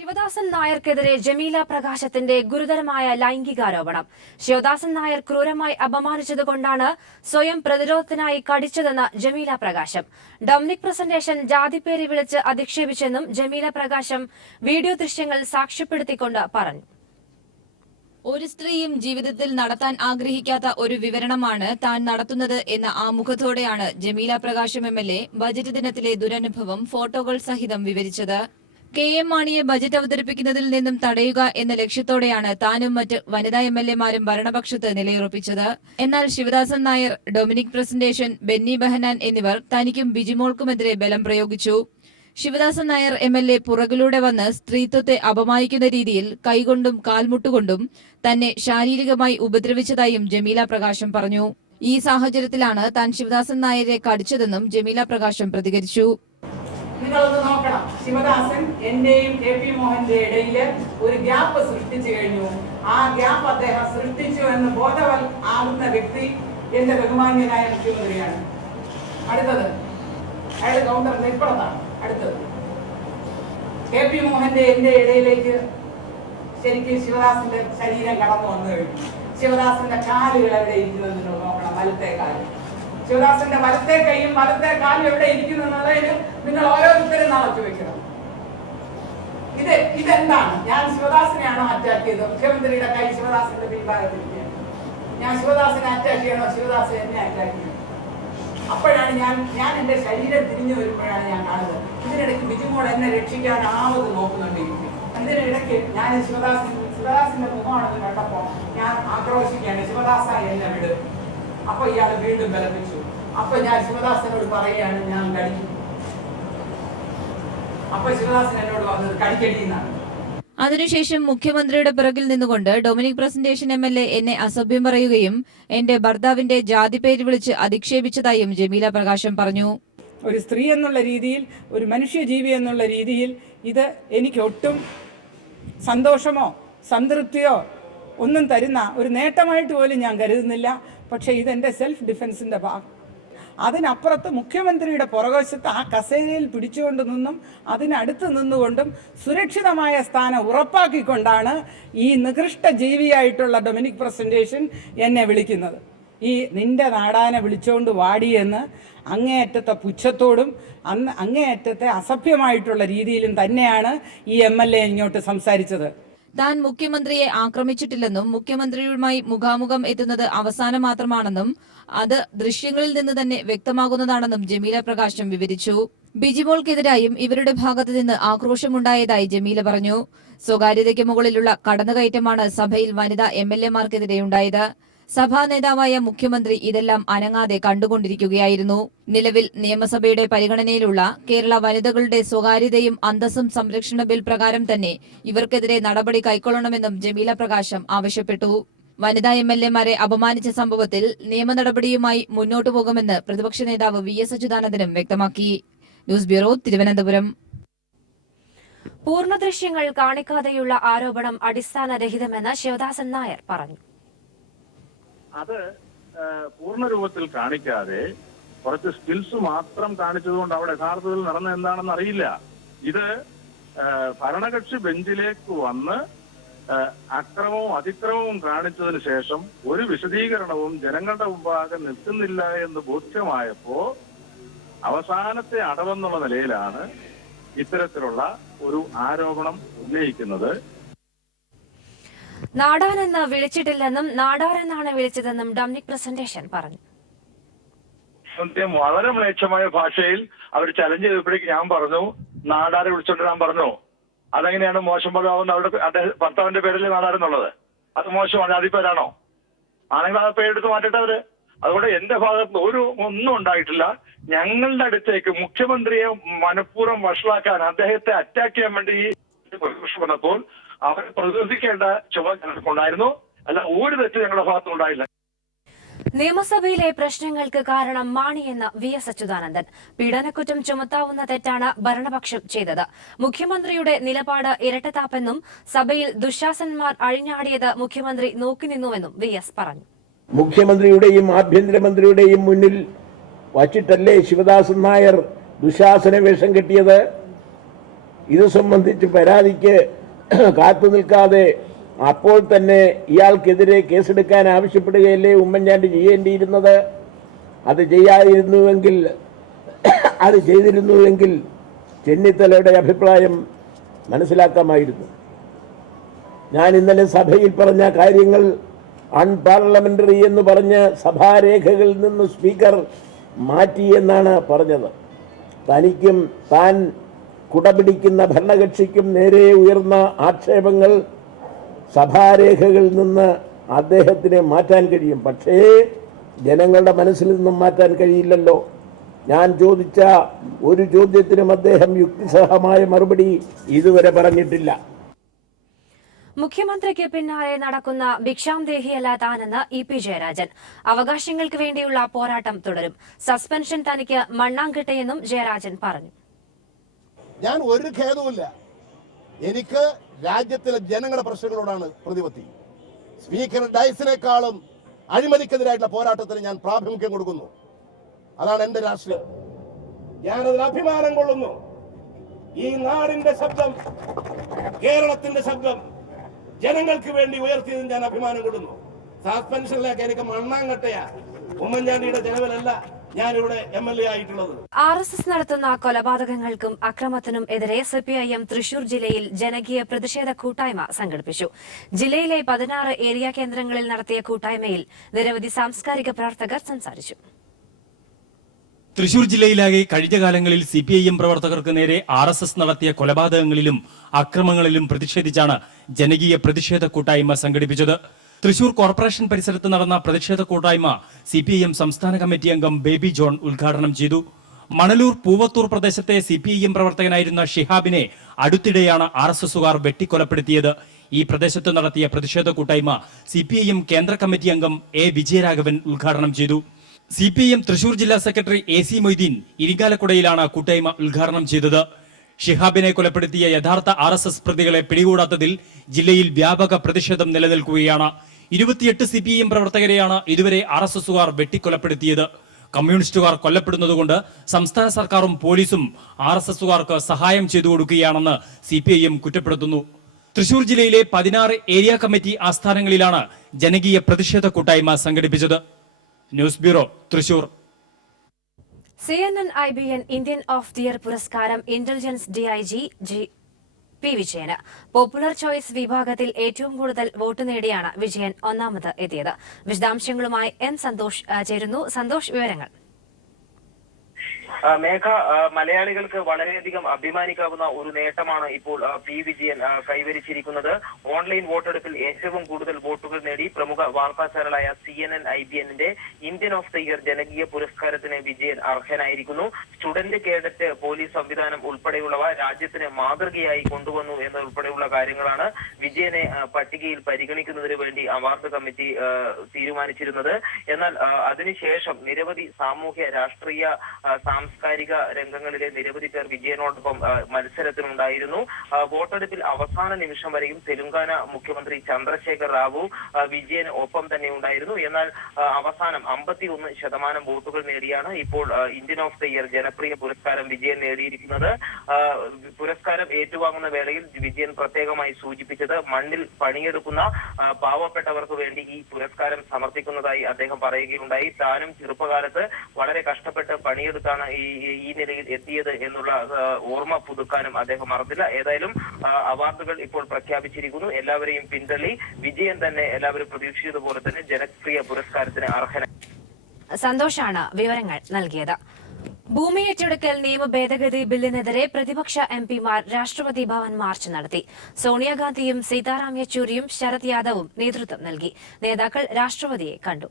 ശിവദാസൻ നായർക്കെതിരെ ജമീല പ്രകാശത്തിന്റെ ഗുരുതരമായ ലൈംഗികാരോപണം. ശിവദാസൻ നായർ ക്രൂരമായി അപമാനിച്ചതുകൊണ്ടാണ് സ്വയം പ്രതിരോധത്തിനായി കടിച്ചതെന്ന് ജമീല പ്രകാശം. ഡൊമിനിക് പ്രസന്റേഷൻ ജാതിപ്പേരി വിളിച്ച് അധിക്ഷേപിച്ചെന്നും ജമീല പ്രകാശം വീഡിയോ ദൃശ്യങ്ങൾ സാക്ഷ്യപ്പെടുത്തിക്കൊണ്ട് പറഞ്ഞു. ഒരു സ്ത്രീയും ജീവിതത്തിൽ നടത്താൻ ആഗ്രഹിക്കാത്ത ഒരു വിവരണമാണ് താൻ നടത്തുന്നത് എന്ന ആമുഖത്തോടെയാണ് ജമീല പ്രകാശം MLA ബജറ്റ് ദിനത്തിലെ ദുരനുഭവം ഫോട്ടോകൾ സഹിതം വിവരിച്ചത്. KM മാണിയെ ബജറ്റ് അവതരിപ്പിക്കുന്നതിൽ നിന്നും തടയുക എന്ന ലക്ഷ്യത്തോടെയാണ് താനും മറ്റ് വനിതാ MLA-മാരും ഭരണപക്ഷത്ത് നിലയുറപ്പിച്ചത്. എന്നാൽ ശിവദാസൻ നായർ, ഡൊമിനിക് പ്രസന്റേഷൻ, ബെന്നി ബെഹനാൻ എന്നിവർ തനിക്കും ബിജിമോൾക്കുമെതിരെ ബലം പ്രയോഗിച്ചു. ശിവദാസൻ നായർ MLA പുറകിലൂടെ വന്ന് സ്ത്രീത്വത്തെ അപമാനിക്കുന്ന രീതിയിൽ കൈകൊണ്ടും കാൽമുട്ടുകൊണ്ടും തന്നെ ശാരീരികമായി ഉപദ്രവിച്ചതായും ജമീല പ്രകാശം പറഞ്ഞു. ഈ സാഹചര്യത്തിലാണ് താൻ ശിവദാസൻ നായരെ കടിച്ചതെന്നും ജമീല പ്രകാശം പ്രതികരിച്ചു. നിങ്ങളൊന്ന് നോക്കണം, ശിവദാസൻ എന്റെയും KP മോഹന്റെ ഇടയിൽ ഒരു ഗ്യാപ്പ് സൃഷ്ടിച്ചു കഴിഞ്ഞു. ആ ഗ്യാപ്പ് അദ്ദേഹം സൃഷ്ടിച്ചു എന്ന് ആകുന്ന വ്യക്തി എന്റെ ബഹുമാന്യനായ മുഖ്യമന്ത്രിയാണ്. അടുത്തത് അയാൾ കൗണ്ടറിന്റെ ഇപ്പുറത്താണ്. അടുത്തത് KP മോഹന്റെ എന്റെ ഇടയിലേക്ക് ശരിക്കും ശിവദാസന്റെ ശരീരം കടന്നു വന്നു കഴിഞ്ഞു. ശിവദാസന്റെ കാലുകൾ എവിടെ ഇരിക്കുന്നത് നിങ്ങൾ നോക്കണം. വലത്തെ കാല്, ശിവദാസന്റെ വലത്തെ കൈയും വലത്തെ കാലും എവിടെ ഇരിക്കുന്നു എന്നുള്ളതിന് നിങ്ങൾ ഓരോരുത്തരും നടത്തി വെക്കണം. ഇതെന്താണ്? ഞാൻ ശിവദാസനെയാണോ അറ്റാക്ക് ചെയ്തത്? മുഖ്യമന്ത്രിയുടെ കൈ ശിവദാസന്റെ പിൻഭാഗത്തിരിക്കുകയാണ്. ഞാൻ ശിവദാസനെ അറ്റാക്ക് ചെയ്യണോ? ശിവദാസൻ എന്നെ അറ്റാക്ക് ചെയ്യണം. അപ്പോഴാണ് ഞാൻ എന്റെ ശരീരം തിരിഞ്ഞു വരുമ്പോഴാണ് ഞാൻ കാണുന്നത്. ഇതിനിടയ്ക്ക് ബിജിമോൾ എന്നെ രക്ഷിക്കാനാവത് നോക്കുന്നുണ്ടിരിക്കും. ഇതിനിടയ്ക്ക് ഞാൻ ശിവദാസിന്റെ മുഖമാണെന്ന് കണ്ടപ്പോ ഞാൻ ആക്രോശിക്കുകയാണ്, ശിവദാസ എന്നെ വിട്. അപ്പൊ ഇയാൾ വീണ്ടും ബലപ്പിച്ചു. അപ്പൊ ഞാൻ ശിവദാസനോട് പറയുകയാണ്, ഞാൻ കടിക്കും. അപ്പൊ ശിവദാസൻ എന്നോട് പറഞ്ഞത് കടിക്കടി എന്നാണ്. അതിനുശേഷം മുഖ്യമന്ത്രിയുടെ പിറകിൽ നിന്നുകൊണ്ട് ഡൊമിനിക് പ്രസന്റേഷൻ MLA എന്നെ അസഭ്യം പറയുകയും എന്റെ ഭർത്താവിന്റെ ജാതിപ്പേര് വിളിച്ച് അധിക്ഷേപിച്ചതായും ജമീല പ്രകാശം പറഞ്ഞു. ഒരു സ്ത്രീ എന്നുള്ള രീതിയിൽ, ഒരു മനുഷ്യജീവി എന്നുള്ള രീതിയിൽ ഇത് എനിക്ക് ഒട്ടും സന്തോഷമോ സംതൃപ്തിയോ ഒന്നും തരുന്ന ഒരു നേട്ടമായിട്ട് പോലും ഞാൻ കരുതുന്നില്ല. പക്ഷേ ഇതെൻ്റെ സെൽഫ് ഡിഫെൻസിൻ്റെ ഭാഗം. അതിനപ്പുറത്ത് മുഖ്യമന്ത്രിയുടെ പുറകുവശത്ത് ആ കസേരയിൽ പിടിച്ചുകൊണ്ട് നിന്നും അതിനടുത്ത് നിന്നുകൊണ്ടും സുരക്ഷിതമായ സ്ഥാനം ഉറപ്പാക്കിക്കൊണ്ടാണ് ഈ നികൃഷ്ട ജീവിയായിട്ടുള്ള ഡൊമിനിക് പ്രസന്റേഷൻ എന്നെ വിളിക്കുന്നത്. ഈ നിന്റെ നാടാനെ വിളിച്ചുകൊണ്ട് വാടിയെന്ന് അങ്ങേയറ്റത്തെ പുച്ഛത്തോടും അങ്ങേയറ്റത്തെ അസഭ്യമായിട്ടുള്ള രീതിയിലും തന്നെയാണ് ഈ MLA ഇങ്ങോട്ട് സംസാരിച്ചത്. താൻ മുഖ്യമന്ത്രിയെ ആക്രമിച്ചിട്ടില്ലെന്നും മുഖ്യമന്ത്രിയുമായി മുഖാമുഖം എത്തുന്നത് അവസാനം മാത്രമാണെന്നും അത് ദൃശ്യങ്ങളിൽ നിന്ന് തന്നെ വ്യക്തമാകുന്നതാണെന്നും ജമീല പ്രകാശം വിവരിച്ചു. ബിജിമോൾക്കെതിരായും ഇവരുടെ ഭാഗത്തു നിന്ന് ആക്രോശമുണ്ടായതായി ജമീല പറഞ്ഞു. സ്വകാര്യതയ്ക്ക് മുകളിലുള്ള കടന്നുകയറ്റമാണ് സഭയിൽ വനിതാ MLA-മാർക്കെതിരെ ഉണ്ടായത്. സഭാ നേതാവായ മുഖ്യമന്ത്രി ഇതെല്ലാം അനങ്ങാതെ കണ്ടുകൊണ്ടിരിക്കുകയായിരുന്നു. നിലവിൽ നിയമസഭയുടെ പരിഗണനയിലുള്ള കേരള വനിതകളുടെ സ്വകാര്യതയും അന്തസ്സും സംരക്ഷണ ബിൽ പ്രകാരം തന്നെ ഇവർക്കെതിരെ നടപടി കൈക്കൊള്ളണമെന്നും ജമീല പ്രകാശം ആവശ്യപ്പെട്ടു. വനിതാ MLA-മാരെ അപമാനിച്ച സംഭവത്തിൽ നിയമ നടപടിയുമായി മുന്നോട്ടു പോകുമെന്ന് പ്രതിപക്ഷ നേതാവ് VS അച്യുതാനന്ദനും വ്യക്തമാക്കി. News bureau, Thiruvananthapuram. പൂർണ്ണ ദൃശ്യങ്ങൾ കാണിക്കാതെയുള്ള ആരോപണം അടിസ്ഥാനരഹിതമെന്ന് ശിവദാസൻ നായർ പറഞ്ഞു. അത് പൂർണ്ണ രൂപത്തിൽ കാണിക്കാതെ കുറച്ച് സ്കിൽസ് മാത്രം കാണിച്ചതുകൊണ്ട് അവിടെ യഥാർത്ഥത്തിൽ നടന്ന എന്താണെന്ന് അറിയില്ല. ഇത് ഭരണകക്ഷി ബെഞ്ചിലേക്ക് വന്ന് അക്രമവും അതിക്രമവും കാണിച്ചതിന് ശേഷം ഒരു വിശദീകരണവും ജനങ്ങളുടെ മുമ്പാകെ നിൽക്കുന്നില്ല എന്ന് ബോധ്യമായപ്പോ അവസാനത്തെ അടവെന്നുള്ള നിലയിലാണ് ഇത്തരത്തിലുള്ള ഒരു ആരോപണം ഉന്നയിക്കുന്നത്. നാടാനെന്ന് വിളിച്ചിട്ടില്ലെന്നും നാടാരെന്നാണ് വിളിച്ചതെന്നും ഡൊമിനിക് പ്രസന്റേഷൻ പറഞ്ഞു. വളരെ മ്ലേച്ഛമായ ഭാഷയിൽ അവർ ചലഞ്ച് ചെയ്തപ്പോഴേക്ക് ഞാൻ പറഞ്ഞു, നാടാരെ വിളിച്ചോണ്ട് ഞാൻ പറഞ്ഞു. അതെങ്ങനെയാണ് മോശം പദമാവുന്ന അവരുടെ ഭർത്താവിന്റെ പേരിൽ നാടാരെന്നുള്ളത്? അത് മോശമാണ്, അതിപ്പേരാണോ? ആണെങ്കിൽ ആ പേരെടുത്ത് മാറ്റട്ടെ അവര്. അതുകൊണ്ട് എന്റെ ഭാഗത്ത് ഒന്നും ഉണ്ടായിട്ടില്ല. ഞങ്ങളുടെ അടുത്തേക്ക് മുഖ്യമന്ത്രിയെ മനഃപൂർവ്വം വഷളാക്കാൻ, അദ്ദേഹത്തെ അറ്റാക്ക് ചെയ്യാൻ വേണ്ടി വന്നപ്പോൾ അവർ പ്രതിരോധിക്കേണ്ട ചുമതല ഞങ്ങൾക്കുണ്ടായിരുന്നു. അല്ല, ഒരു തെറ്റ് ഞങ്ങളുടെ ഭാഗത്തുണ്ടായില്ല. നിയമസഭയിലെ പ്രശ്നങ്ങൾക്ക് കാരണം മാണിയെന്ന് VS അച്യുതാനന്ദൻ. പീഡനക്കുറ്റം ചുമത്താവുന്ന തെറ്റാണ് ഭരണപക്ഷം ചെയ്തത്. മുഖ്യമന്ത്രിയുടെ നിലപാട് ഇരട്ടത്താപ്പെന്നും സഭയിൽ ദുശാസന്മാർ അഴിഞ്ഞാടിയത് മുഖ്യമന്ത്രി നോക്കിനിന്നുവെന്നും VS പറഞ്ഞു. മുഖ്യമന്ത്രിയുടെയും ആഭ്യന്തരമന്ത്രിയുടെയും മുന്നിൽ വച്ചിട്ടല്ലേ ശിവദാസൻ നായർ ദുശാസന വേഷം കെട്ടിയത്? ഇത് സംബന്ധിച്ച് പരാതിക്ക് കാത്തു നിൽക്കാതെ അപ്പോൾ തന്നെ ഇയാൾക്കെതിരെ കേസെടുക്കാൻ ആവശ്യപ്പെടുകയല്ലേ ഉമ്മൻചാണ്ടി ചെയ്യേണ്ടിയിരുന്നത്? അത് ചെയ്തിരുന്നുവെങ്കിൽ ചെന്നിത്തലയുടെ അഭിപ്രായം മനസ്സിലാക്കാമായിരുന്നു. ഞാൻ ഇന്നലെ സഭയിൽ പറഞ്ഞ കാര്യങ്ങൾ അൺപാർലമെന്ററി എന്ന് പറഞ്ഞ് സഭാരേഖകളിൽ നിന്ന് സ്പീക്കർ മാറ്റിയെന്നാണ് പറഞ്ഞത്. തനിക്കും താൻ കുടപിടിക്കുന്ന ഭരണകക്ഷിക്കും നേരെ ഉയർന്ന ആക്ഷേപങ്ങൾ സഭാരേഖകളിൽ നിന്ന് അദ്ദേഹത്തിന് മാറ്റാൻ കഴിയും. പക്ഷേ ജനങ്ങളുടെ മനസ്സിൽ നിന്നും മാറ്റാൻ കഴിയില്ലല്ലോ. ഞാൻ ചോദിച്ച ഒരു ചോദ്യത്തിനും അദ്ദേഹം യുക്തിസഹമായ മറുപടി ഇതുവരെ പറഞ്ഞിട്ടില്ല. മുഖ്യമന്ത്രിക്ക് പിന്നാലെ നടക്കുന്ന ഭിക്ഷാം ദേഹിയല്ല താനെന്ന് ഇ.പി. ജയരാജൻ. അവകാശങ്ങൾക്ക് വേണ്ടിയുള്ള പോരാട്ടം തുടരും. സസ്പെൻഷൻ തനിക്ക് മണ്ണാങ്കട്ടയെന്നും ജയരാജൻ പറഞ്ഞു. ഞാൻ ഒരു ഖേദവുമില്ല. എനിക്ക് രാജ്യത്തിലെ ജനങ്ങളുടെ പ്രശ്നങ്ങളോടാണ് പ്രതിപത്തി. സ്പീക്കർ ഡയസിനേക്കാളും അഴിമതിക്കെതിരായിട്ടുള്ള പോരാട്ടത്തിന് ഞാൻ പ്രാമുഖ്യം കൊടുക്കുന്നു. അതാണ് എന്റെ രാഷ്ട്രീയം. ഞാനതിൽ അഭിമാനം കൊള്ളുന്നു. ഈ നാടിന്റെ ശബ്ദം, കേരളത്തിന്റെ ശബ്ദം ജനങ്ങൾക്ക് വേണ്ടി ഉയർത്തിയതിൽ ഞാൻ അഭിമാനം കൊള്ളുന്നു. സസ്പെൻഷനിലേക്ക് എനിക്ക് മണ്ണാങ്കട്ടയാ. ഉമ്മൻചാണ്ടിയുടെ ജനവലല്ല ഞാനിവിടെ MLA ആയിട്ടുള്ളത്. RSS നടത്തുന്ന കൊലപാതകങ്ങൾക്കും അക്രമത്തിനും എതിരെ CPIM തൃശൂർ ജില്ലയിൽ ജനകീയ പ്രതിഷേധ കൂട്ടായ്മ സംഘടിപ്പിച്ചു. ജില്ലയിലെ 16 ഏരിയ കേന്ദ്രങ്ങളിൽ നടത്തിയ കൂട്ടായ്മയിൽ നിരവധി സാംസ്കാരിക പ്രവർത്തകർ സംസാരിച്ചു. തൃശൂർ ജില്ലയിലാകെ കഴിഞ്ഞ കാലങ്ങളിൽ CPIM പ്രവർത്തകർക്ക് നേരെ RSS നടത്തിയ കൊലപാതകങ്ങളിലും അക്രമങ്ങളിലും പ്രതിഷേധിച്ചാണ് ജനകീയ പ്രതിഷേധ കൂട്ടായ്മ സംഘടിപ്പിച്ചത്. തൃശൂർ കോർപ്പറേഷൻ പരിസരത്ത് നടന്ന പ്രതിഷേധ കൂട്ടായ്മ CPIM സംസ്ഥാന കമ്മിറ്റി അംഗം ബേബി ജോൺ ഉദ്ഘാടനം ചെയ്തു. മണലൂർ പൂവത്തൂർ പ്രദേശത്തെ CPIM പ്രവർത്തകനായിരുന്ന ഷിഹാബിനെ അടുത്തിടെയാണ് RSSുകാർ വെട്ടിക്കൊലപ്പെടുത്തിയത്. ഈ പ്രദേശത്ത് നടത്തിയ പ്രതിഷേധ കൂട്ടായ്മ CPIM കേന്ദ്ര കമ്മിറ്റി അംഗം A. വിജയരാഘവൻ ഉദ്ഘാടനം ചെയ്തു. CPIM തൃശൂർ ജില്ലാ സെക്രട്ടറി AC മൊയ്തീൻ ഇരിങ്ങാലക്കുടയിലാണ് കൂട്ടായ്മ ഉദ്ഘാടനം ചെയ്തത്. ഷിഹാബിനെ കൊലപ്പെടുത്തിയ യഥാർത്ഥ RSS പ്രതികളെ പിടികൂടാത്തതിൽ ജില്ലയിൽ വ്യാപക പ്രതിഷേധം നിലനിൽക്കുകയാണ്. 28 CPIM പ്രവർത്തകരെയാണ് ഇതുവരെ RSSുകാർ വെട്ടിക്കൊലപ്പെടുത്തിയത്. കമ്മ്യൂണിസ്റ്റുകാർ കൊല്ലപ്പെടുന്നതുകൊണ്ട് സംസ്ഥാന സർക്കാരും പോലീസും RSSുകാർക്ക് സഹായം ചെയ്തു കൊടുക്കുകയാണെന്ന് CPIM കുറ്റപ്പെടുത്തുന്നു. തൃശൂർ ജില്ലയിലെ 16 ഏരിയ കമ്മിറ്റി ആസ്ഥാനങ്ങളിലാണ് ജനകീയ പ്രതിഷേധ കൂട്ടായ്മ സംഘടിപ്പിച്ചത്. News bureau, Thrissur. CNN IBN Indian of the year പുരസ്കാരം ഇന്റലിജൻസ് DIG P. വിജയന്. പോപ്പുലർ ചോയ്സ് വിഭാഗത്തിൽ ഏറ്റവും കൂടുതൽ വോട്ട് നേടിയാണ് വിജയൻ ഒന്നാമത് എത്തിയത്. വിശദാംശങ്ങളുമായി M. സന്തോഷ് ചേരുന്നു. സന്തോഷ്, വിവരങ്ങൾ. മേഘ, മലയാളികൾക്ക് വളരെയധികം അഭിമാനിക്കാവുന്ന ഒരു നേട്ടമാണ് ഇപ്പോൾ P. വിജയൻ കൈവരിച്ചിരിക്കുന്നത്. ഓൺലൈൻ വോട്ടെടുപ്പിൽ ഏറ്റവും കൂടുതൽ വോട്ടുകൾ നേടി പ്രമുഖ വാർത്താ ചാനലായ CNN IBNന്റെ ഇന്ത്യൻ ഓഫ് ദി ഇയർ ജനകീയ പുരസ്കാരത്തിന് വിജയൻ അർഹനായിരിക്കുന്നു. സ്റ്റുഡന്റ് കേഡറ്റ് പോലീസ് സംവിധാനം ഉൾപ്പെടെയുള്ളവ രാജ്യത്തിന് മാതൃകയായി കൊണ്ടുവന്നു എന്നുൾപ്പെടെയുള്ള കാര്യങ്ങളാണ് വിജയനെ പട്ടികയിൽ പരിഗണിക്കുന്നതിന് വേണ്ടി അവാർഡ് കമ്മിറ്റി തീരുമാനിച്ചിരുന്നത്. എന്നാൽ അതിനുശേഷം നിരവധി സാമൂഹ്യ രാഷ്ട്രീയ സാംസ്കാരിക രംഗങ്ങളിലെ നിരവധി പേർ വിജയനോടൊപ്പം മത്സരത്തിനുണ്ടായിരുന്നു. വോട്ടെടുപ്പിൽ അവസാന നിമിഷം വരെയും തെലങ്കാന മുഖ്യമന്ത്രി ചന്ദ്രശേഖർ റാവു വിജയന് ഒപ്പം തന്നെ ഉണ്ടായിരുന്നു. എന്നാൽ അവസാനം 51% വോട്ടുകൾ നേടിയാണ് ഇപ്പോൾ ഇന്ത്യൻ ഓഫ് ദി ഇയർ ജനപ്രിയ പുരസ്കാരം വിജയൻ നേടിയിരിക്കുന്നത്. പുരസ്കാരം ഏറ്റുവാങ്ങുന്ന വേളയിൽ വിജയൻ പ്രത്യേകമായി സൂചിപ്പിച്ചത് മണ്ണിൽ പണിയെടുക്കുന്ന പാവപ്പെട്ടവർക്ക് വേണ്ടി ഈ പുരസ്കാരം സമർപ്പിക്കുന്നതായി അദ്ദേഹം പറയുകയുണ്ടായി. താനും ചെറുപ്പകാലത്ത് വളരെ കഷ്ടപ്പെട്ട് പണിയെടുത്താണ് ഈ നിലയിൽ എത്തിയത് എന്നുള്ള ഓർമ്മ പുതുക്കാനും അദ്ദേഹം മറന്നില്ല. ഏതായാലും അവാർഡുകൾ ഇപ്പോൾ പ്രഖ്യാപിച്ചിരിക്കുന്നു. എല്ലാവരെയും പിന്തള്ളി വിജയൻ തന്നെ എല്ലാവരും പ്രതീക്ഷിച്ചതുപോലെ തന്നെ ജനപ്രിയ പുരസ്കാരത്തിന് അർഹനായി. സന്തോഷാണ് വിവരങ്ങൾ നൽകിയത്. ഭൂമി ഏറ്റെടുക്കൽ നിയമ ഭേദഗതി ബില്ലിനെതിരെ പ്രതിപക്ഷ MPമാർ രാഷ്ട്രപതി ഭവൻ മാർച്ച് നടത്തി. സോണിയാഗാന്ധിയും സീതാറാം യെച്ചൂരിയും ശരത് യാദവും നേതൃത്വം നൽകി. നേതാക്കൾ രാഷ്ട്രപതിയെ കണ്ടു.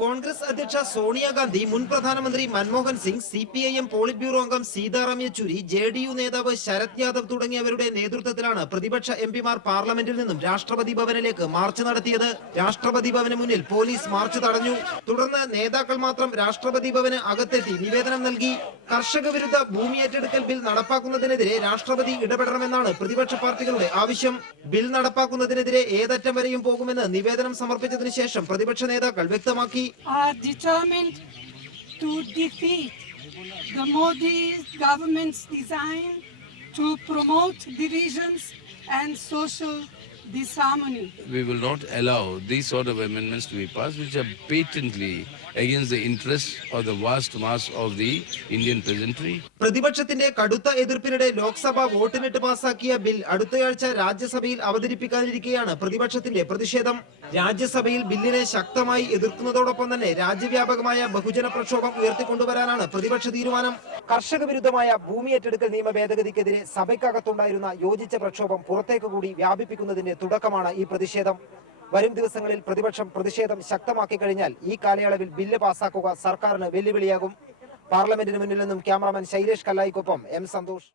കോൺഗ്രസ് അധ്യക്ഷ സോണിയാഗാന്ധി, മുൻ പ്രധാനമന്ത്രി Manmohan Singh, CPIM polit bureau അംഗം സീതാറാം യെച്ചൂരി, JDU നേതാവ് ശരത് യാദവ് തുടങ്ങിയവരുടെ നേതൃത്വത്തിലാണ് പ്രതിപക്ഷ MPമാർ പാർലമെന്റിൽ നിന്നും രാഷ്ട്രപതി ഭവനിലേക്ക് മാർച്ച് നടത്തിയത്. രാഷ്ട്രപതി ഭവന് മുന്നിൽ പോലീസ് മാർച്ച് തടഞ്ഞു. തുടർന്ന് നേതാക്കൾ മാത്രം രാഷ്ട്രപതി ഭവന് അകത്തെത്തി നിവേദനം നൽകി. കർഷക വിരുദ്ധ ഭൂമി ഏറ്റെടുക്കൽ ബിൽ നടപ്പാക്കുന്നതിനെതിരെ രാഷ്ട്രപതി ഇടപെടണമെന്നാണ് പ്രതിപക്ഷ പാർട്ടികളുടെ ആവശ്യം. ബിൽ നടപ്പാക്കുന്നതിനെതിരെ ഏതറ്റം വരെയും പോകുമെന്ന് നിവേദനം സമർപ്പിച്ചതിനു ശേഷം പ്രതിപക്ഷ നേതാക്കൾ വ്യക്തമാക്കി. Are determined to defeat the Modi government's design to promote divisions and social disharmony. We will not allow these sort of amendments to be passed, which are patently against the interests of the vast mass of the Indian peasantry. പ്രതിപക്ഷത്തിന്റെ കടുത്ത എതിർപ്പിനിടെ ലോക്സഭ വോട്ടിനിട്ട് പാസാക്കിയ bill അടുത്തയാഴ്ച രാജ്യസഭയിൽ അവതരിപ്പിക്കാനിരിക്കെയാണ് പ്രതിപക്ഷത്തിന്റെ പ്രതിഷേധം. രാജ്യസഭയിൽ ബില്ലിനെ ശക്തമായി എതിർക്കുന്നതോടൊപ്പം തന്നെ രാജ്യവ്യാപകമായ ബഹുജന പ്രക്ഷോഭം ഉയർത്തിക്കൊണ്ടുവരാനാണ് പ്രതിപക്ഷ തീരുമാനം. കർഷക വിരുദ്ധമായ ഭൂമി ഏറ്റെടുക്കൽ നിയമ ഭേദഗതിക്കെതിരെ സഭയ്ക്കകത്തുണ്ടായിരുന്ന യോജിച്ച പ്രക്ഷോഭം പുറത്തേക്ക് കൂടി വ്യാപിപ്പിക്കുന്നതിന്റെ തുടക്കമാണ് ഈ പ്രതിഷേധം. വരും ദിവസങ്ങളിൽ പ്രതിപക്ഷം പ്രതിഷേധം ശക്തമാക്കി കഴിഞ്ഞാൽ ഈ കാലയളവിൽ ബില്ല് പാസാക്കുക സർക്കാരിന് വെല്ലുവിളിയാകും. പാർലമെന്റിന് മുന്നിൽ നിന്നും ക്യാമറാമാൻ ശൈലേഷ് കല്ലായിക്കൊപ്പം എം സന്തോഷ്.